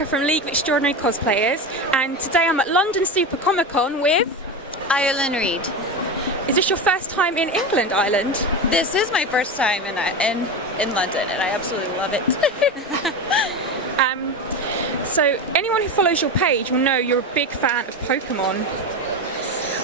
Rebecca from League of Extraordinary Cosplayers, and today I'm at London Super Comic Con with Ireland Reid. Is this your first time in England, Ireland? This is my first time in London, and I absolutely love it. So anyone who follows your page will know you're a big fan of Pokemon.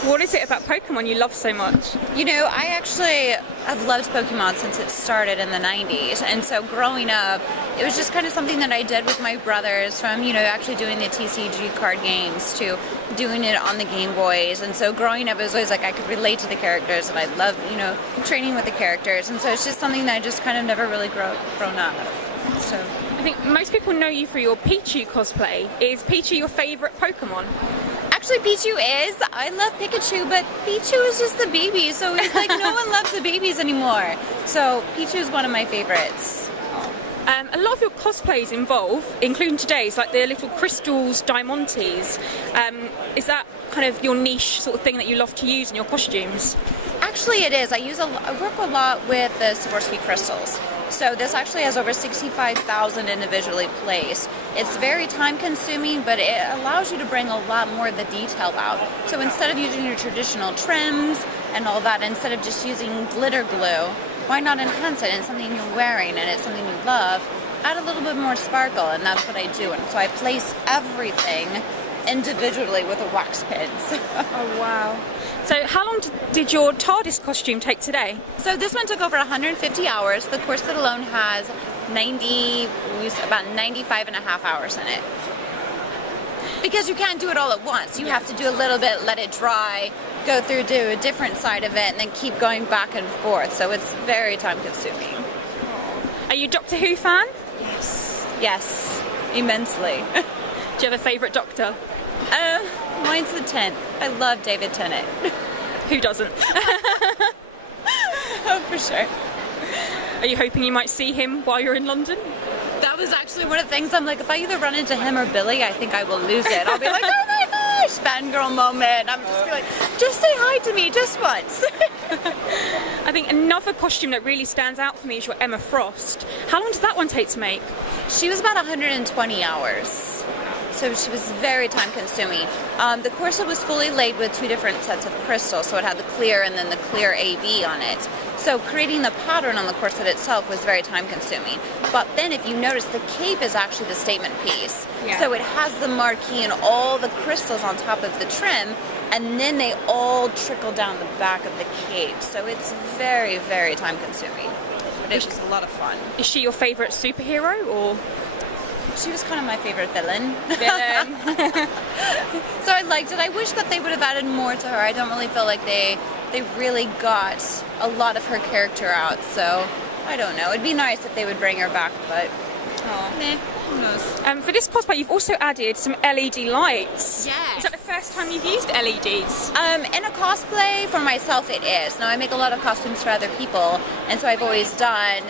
What is it about Pokemon you love so much? You know, I actually have loved Pokemon since it started in the 90s, and so growing up, it was just kind of something that I did with my brothers, from, you know, actually doing the TCG card games to doing it on the Game Boys. And so growing up, it was always like I could relate to the characters, and I love, you know, training with the characters. And so it's just something that I just kind of never really grown out of. So I think most people know you for your Pichu cosplay. Is Pichu your favourite Pokemon? Actually, Pichu is. I love Pikachu, but Pichu is just the baby, so it's like no one loves the babies anymore. So Pichu is one of my favorites. A lot of your cosplays involve, including today's, like the little crystals, diamantes. Is that kind of your niche sort of thing that you love to use in your costumes? Actually, it is. I work a lot with the Swarovski crystals. So this actually has over 65,000 individually placed. It's very time consuming, but it allows you to bring a lot more of the detail out. So instead of using your traditional trims and all that, instead of just using glitter glue, why not enhance it in something you're wearing and it's something you love? Add a little bit more sparkle, and that's what I do. And so I place everything individually with a wax pen. Oh wow. So how long did your TARDIS costume take today? So this one took over 150 hours. The corset alone has about 95 and a half hours in it. Because you can't do it all at once. You have to do a little bit, let it dry, go through, do a different side of it, and then keep going back and forth. So it's very time consuming. Are you a Doctor Who fan? Yes. Yes, immensely. Do you have a favourite Doctor? Mine's the 10th. I love David Tennant. Who doesn't? Oh, for sure. Are you hoping you might see him while you're in London? That was actually one of the things. I'm like, if I either run into him or Billy, I think I will lose it. I'll be like, oh my gosh, fangirl moment. I'm just be like, just say hi to me just once. I think another costume that really stands out for me is your Emma Frost. How long did that one take to make? She was about 120 hours. So she was very time consuming. The corset was fully laid with two different sets of crystals, so it had the clear and then the clear AB on it. So creating the pattern on the corset itself was very time consuming. But then if you notice, the cape is actually the statement piece. Yeah. So it has the marquee and all the crystals on top of the trim, and then they all trickle down the back of the cape. So it's very, very time consuming. But it was a lot of fun. Is she your favourite superhero, or...? She was kind of my favorite villain. So I liked it. I wish that they would have added more to her. I don't really feel like they really got a lot of her character out. So I don't know. It'd be nice if they would bring her back, but who knows? For this cosplay, you've also added some LED lights. Yes. Is that the first time you've used LEDs? In a cosplay, for myself, it is. Now, I make a lot of costumes for other people, and so I've always done